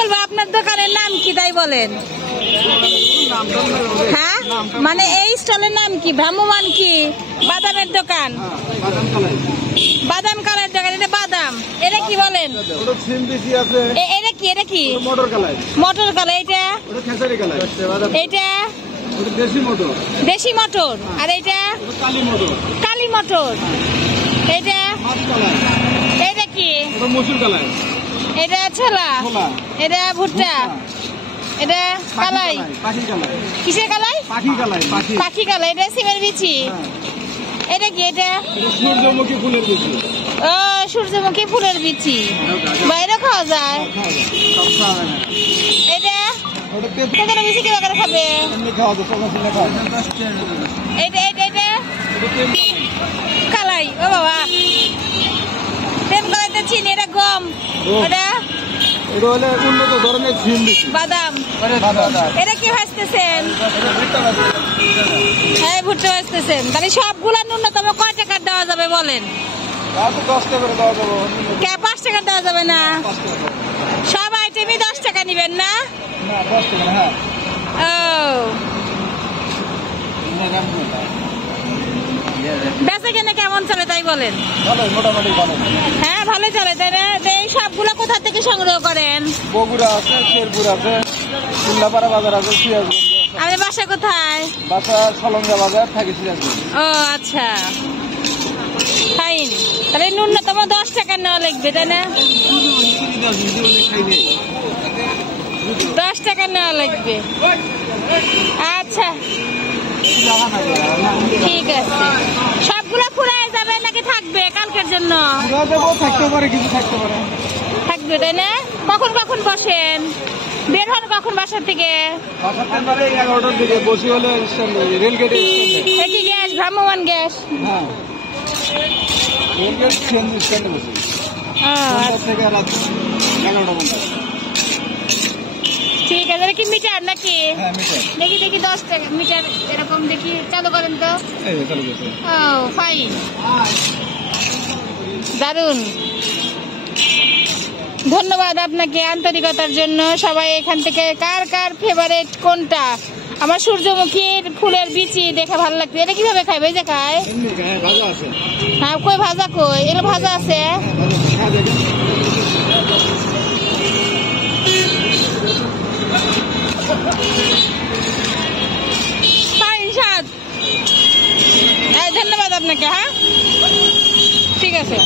বলবো আপনার দোকানের নাম কি তাই বলেন। হ্যাঁ মানে এই স্টলের নাম কি? ভ্রাম্যমান কি বাদামের দোকান? বাদাম কালার দোকান। এটা বাদাম, এটা কি বলেন? এটা কি? এটা কি? মটর কালার। এটা এটা দেশি মটর। আর এটা কালি মটর। এটা এটা কি? এটা ছোলা। এটা ভুট্টা। এটা কালাই। কিসের কালাই? পাখি কালাই। এটা সিমের বিচি। এটা কি? এটা সূর্যমুখী ফুলের বিচি। ও সূর্যমুখী ফুলের বিচি। বাইরে খাওয়া যায় এটা? এখানে বেশি কি করে খাবে? এটা এটা এটা কালাই। ও বাবা প্রেম কালাইতে চিনি। এটা গম। এটা উন্নত ধরনের বাদাম। এটা কি ভাজতেছেন? হ্যাঁ ভুট্টা ভাজতেছেন। তাহলে সবগুলা ন্যূনতম কয় টাকার দেওয়া যাবে বলেন? 5 টাকা দেওয়া যাবে না? সব আইটেমই 10 টাকা নিবেন না? ও বেচা কেনা কেমন চলে তাই বলেন? হ্যাঁ ভালো চলে। তাই না? এই সবগুলো কোথা থেকে সংগ্রহ করেন? বগুড়া আছে, শেরপুর আছে, কুল্লাপাড়া বাজার আছে, সিরাজগঞ্জ। আর বাসা কোথায়? বাসা সলঙ্গা বাজার, থাকি সিরাজগঞ্জ। ও আচ্ছা ফাইন। তাহলে ন্যূনতম 10 টাকা নেওয়া লাগবে তাই না? 10 টাকা নেওয়া লাগবে। আচ্ছা ঠিক আছে। সবগুলো ফুরায় যাবে নাকি থাকবে কালকের জন্য? থাকবে তাই না? কখন কখন বসেন? বের হন কখন বাসার থেকে? কি গ্যাস? ভ্রাম্যমান গ্যাস? ঠিক আছে। কি মিটার নাকি? দেখি দেখি 10 টাকা মিটার এরকম দেখি চালু করেন তো। ও ফাইন, দারুন। ধন্যবাদ আপনাকে আন্তরিকতার জন্য। সবাই এখান থেকে কার কার ফেভারিট কোনটা? আমার সূর্যমুখীর ফুলের বিচি দেখে ভালো লাগছে। এটা কিভাবে খায়? ভেজে খায়? হ্যাঁ কই ভাজা? কই এগুলো ভাজা আছে? ধন্যবাদ আপনাকে। হ্যাঁ ঠিক আছে।